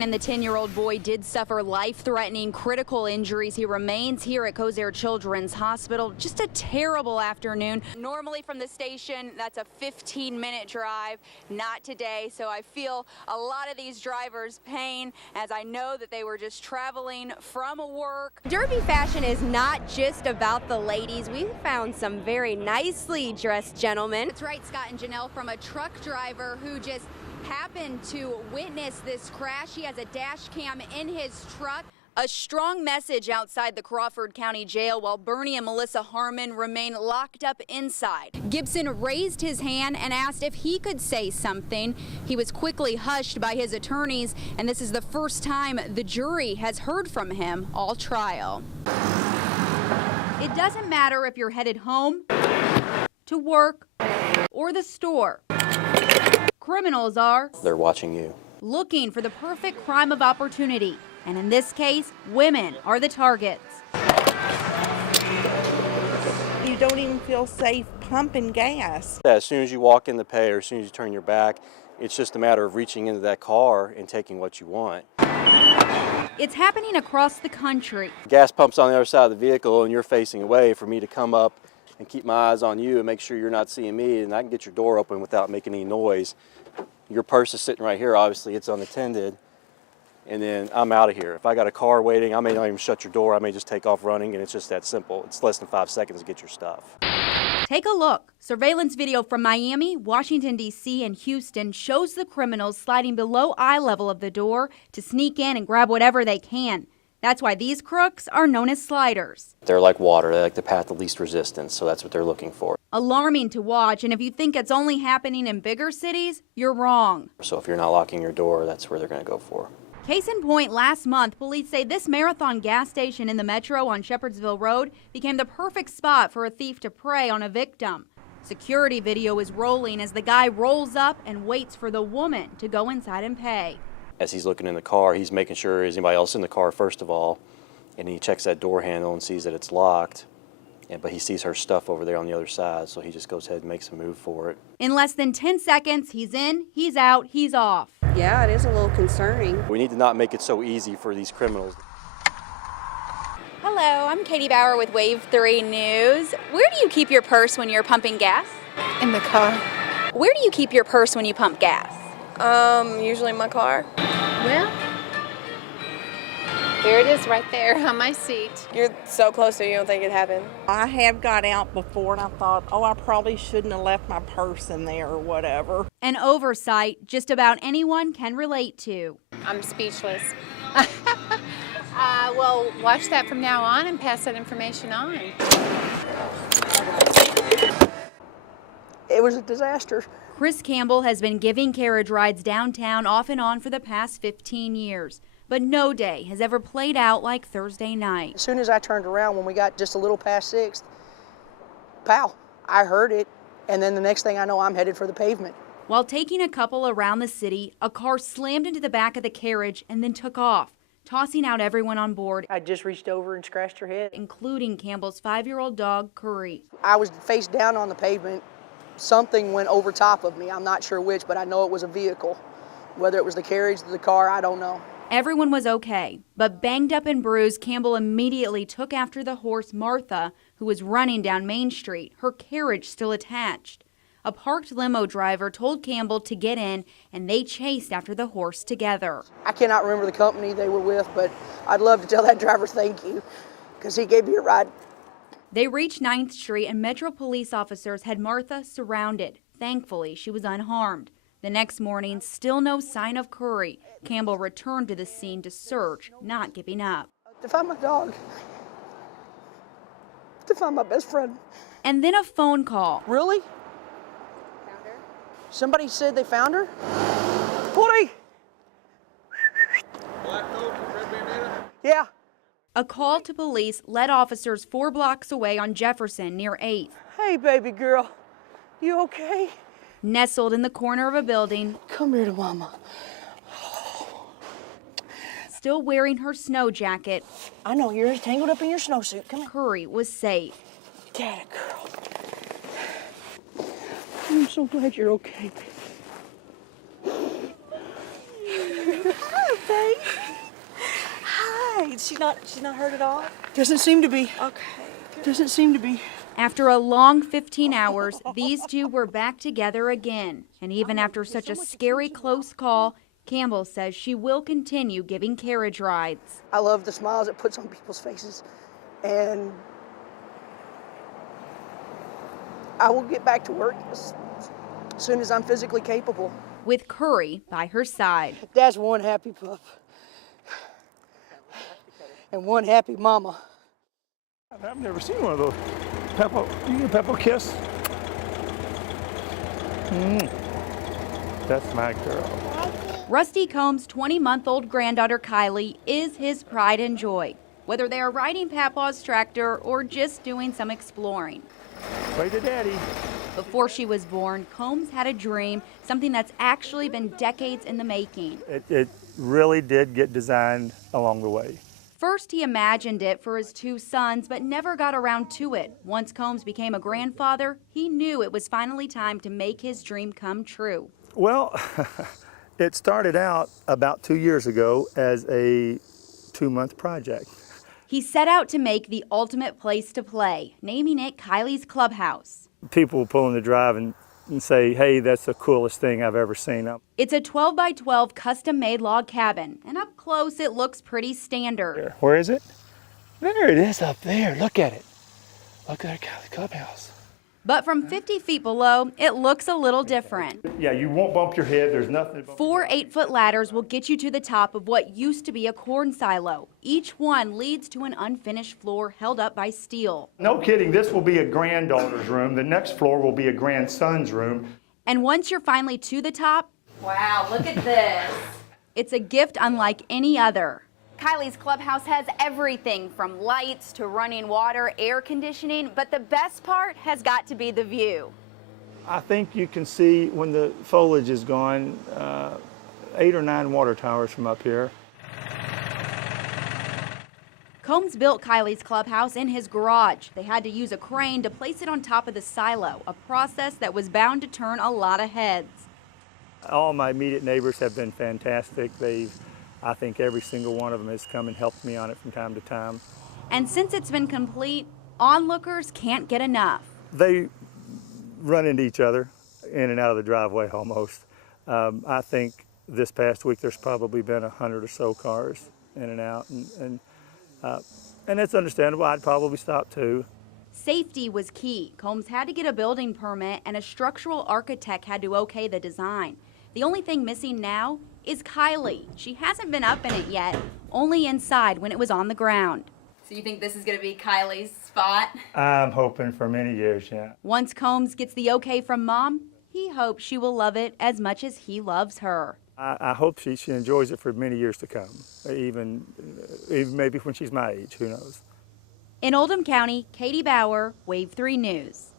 And the 10-year-old boy did suffer life-threatening critical injuries. He remains here at Cozaire Children's Hospital. Just a terrible afternoon. Normally from the station, that's a 15-minute drive. Not today, so I feel a lot of these drivers' pain as I know that they were just traveling from work. Derby fashion is not just about the ladies. We found some very nicely dressed gentlemen. That's right, Scott and Janelle, from a truck driver who just happened to witness this crash. He has a dash cam in his truck. A strong message outside the Crawford County Jail while Bernie and Melissa Harmon remain locked up inside. Gibson raised his hand and asked if he could say something. He was quickly hushed by his attorneys, and this is the first time the jury has heard from him all trial. It doesn't matter if you're headed home, to work, or the store. Criminals are. They're watching you. Looking for the perfect crime of opportunity. And in this case, women are the targets. You don't even feel safe pumping gas. As soon as you walk in the pay or as soon as you turn your back, it's just a matter of reaching into that car and taking what you want. It's happening across the country. Gas pump's on the other side of the vehicle and you're facing away. For me to come up and keep my eyes on you and make sure you're not seeing me, and I can get your door open without making any noise. Your purse is sitting right here, obviously it's unattended, and then I'm out of here. If I got a car waiting, I may not even shut your door, I may just take off running, and it's just that simple. It's less than 5 seconds to get your stuff. Take a look. Surveillance video from Miami, Washington, D.C., and Houston shows the criminals sliding below eye level of the door to sneak in and grab whatever they can. That's why these crooks are known as sliders. They're like water, they like the path of least resistance, so that's what they're looking for. Alarming to watch, and if you think it's only happening in bigger cities, you're wrong. So if you're not locking your door, that's where they're going to go for. Case in point, last month, police say this Marathon gas station in the metro on Shepherdsville Road became the perfect spot for a thief to prey on a victim. Security video is rolling as the guy rolls up and waits for the woman to go inside and pay. As he's looking in the car, he's making sure there's anybody else in the car first of all, and he checks that door handle and sees that it's locked. But he sees her stuff over there on the other side, so he just goes ahead and makes a move for it. In less than 10 seconds, he's in, he's out, he's off. Yeah, it is a little concerning. We need to not make it so easy for these criminals. Hello, I'm Katie Bauer with Wave 3 News. Where do you keep your purse when you're pumping gas? In the car. Where do you keep your purse when you pump gas? Usually in my car. Well, there it is right there on my seat. You're so close to it, you don't think it happened. I have got out before and I thought, oh, I probably shouldn't have left my purse in there or whatever. An oversight just about anyone can relate to. I'm speechless. Well, watch that from now on and pass that information on. It was a disaster. Chris Campbell has been giving carriage rides downtown off and on for the past 15 years. But no day has ever played out like Thursday night. As soon as I turned around when we got just a little past 6th, pow, I heard it, and then the next thing I know, I'm headed for the pavement. While taking a couple around the city, a car slammed into the back of the carriage and then took off, tossing out everyone on board, I just reached over and scratched her head. including Campbell's 5-year-old dog, Curry. I was face down on the pavement. Something went over top of me. I'm not sure which, but I know it was a vehicle. Whether it was the carriage or the car, I don't know. Everyone was okay, but banged up and bruised, Campbell immediately took after the horse Martha, who was running down Main Street, her carriage still attached. A parked limo driver told Campbell to get in, and they chased after the horse together. I cannot remember the company they were with, but I'd love to tell that driver thank you, because he gave me a ride. They reached 9th Street, and Metro police officers had Martha surrounded. Thankfully, she was unharmed. The next morning, still no sign of Curry. Campbell returned to the scene to search, not giving up. To find my dog. To find my best friend. And then a phone call. Really? Found her? Somebody said they found her? Woody! Black coat, red bandana? Yeah. A call to police led officers 4 blocks away on Jefferson near 8th. Hey, baby girl. You okay? Nestled in the corner of a building, Come here to mama. still wearing her snow jacket, I know, you're tangled up in your snowsuit. Come here. Curry was safe. Get it, girl. I'm so glad you're okay. Hi, baby. she's not hurt at all? Doesn't seem to be. Okay. Doesn't seem to be. After a long 15 hours, these two were back together again. And even after such a scary close call, Campbell says she will continue giving carriage rides. I love the smiles it puts on people's faces, and I will get back to work as soon as I'm physically capable. With Curry by her side. That's one happy pup and one happy mama. I've never seen one of those. Peppo, you get a Peppo kiss? That's my girl. Rusty Combs' 20-month-old granddaughter Kylie is his pride and joy, whether they are riding Papa's tractor or just doing some exploring. Way to daddy. Before she was born, Combs had a dream, something that's actually been decades in the making. It really did get designed along the way. First, he imagined it for his two sons, but never got around to it. Once Combs became a grandfather, he knew it was finally time to make his dream come true. Well, it started out about 2 years ago as a 2-month project. He set out to make the ultimate place to play, naming it Kylie's Clubhouse. People will pull in the drive and say, hey, that's the coolest thing I've ever seen. It's a 12-by-12 custom-made log cabin, and up close it looks pretty standard. Where is it? There it is up there. Look at it. Look at Kylie's Clubhouse. But from 50 feet below, it looks a little different. Yeah, you won't bump your head. There's nothing. 4 8-foot ladders will get you to the top of what used to be a corn silo. Each one leads to an unfinished floor held up by steel. No kidding, this will be a granddaughter's room. The next floor will be a grandson's room. And once you're finally to the top, wow, look at this. It's a gift unlike any other. Kylie's Clubhouse has everything from lights to running water, air conditioning, but the best part has got to be the view. I think you can see when the foliage is gone, 8 or 9 water towers from up here. Combs built Kylie's Clubhouse in his garage. They had to use a crane to place it on top of the silo, a process that was bound to turn a lot of heads. All my immediate neighbors have been fantastic. I think every single one of them has come and helped me on it from time to time. And since it's been complete, onlookers can't get enough. They run into each other in and out of the driveway almost. I think this past week there's probably been 100 or so cars in and out, and it's understandable. I'd probably stop too. Safety was key. Combs had to get a building permit, and a structural architect had to okay the design. The only thing missing now is Kylie. She hasn't been up in it yet, only inside when it was on the ground. So you think this is going to be Kylie's spot? I'm hoping for many years, yeah. Once Combs gets the okay from Mom, he hopes she will love it as much as he loves her. I hope she enjoys it for many years to come, even maybe when she's my age, who knows. In Oldham County, Katie Bauer, Wave 3 News.